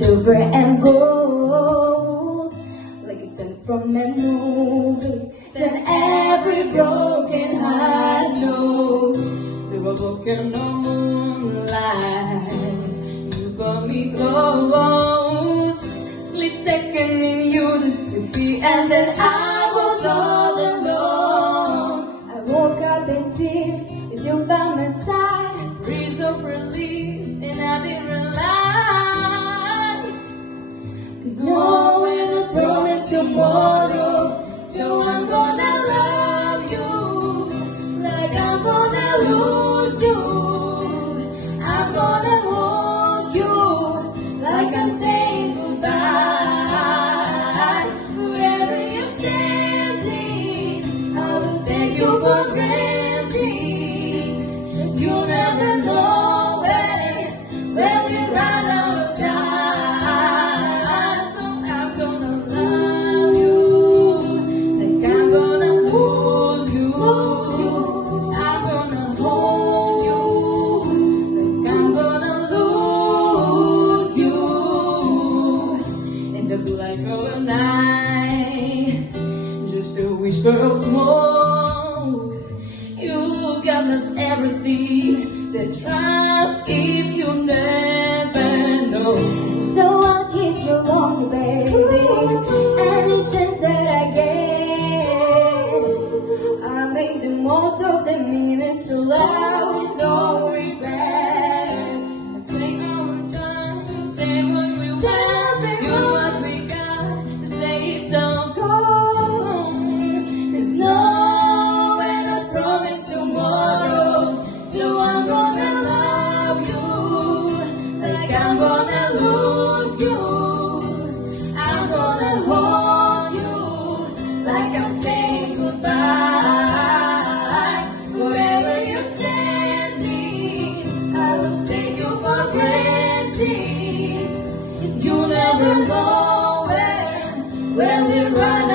silver and gold, like a scent from a movie. Then every broken heart knows We were walking on moonlight. You got me close. Split second in you disappear, And then I was all alone. I woke up in tears as you by my side. Tomorrow. So I'm gonna love you like I'm gonna lose you. I'm gonna hold you like I'm saying goodbye. Wherever you're standing, I will take you for granted. Blue light of night, just a whisper of smoke. You got us everything. The trust if you never know. So I'll kiss you lonely, baby. Any chance that I get, I make the most of the minutes love with no granted. You never know when, when we run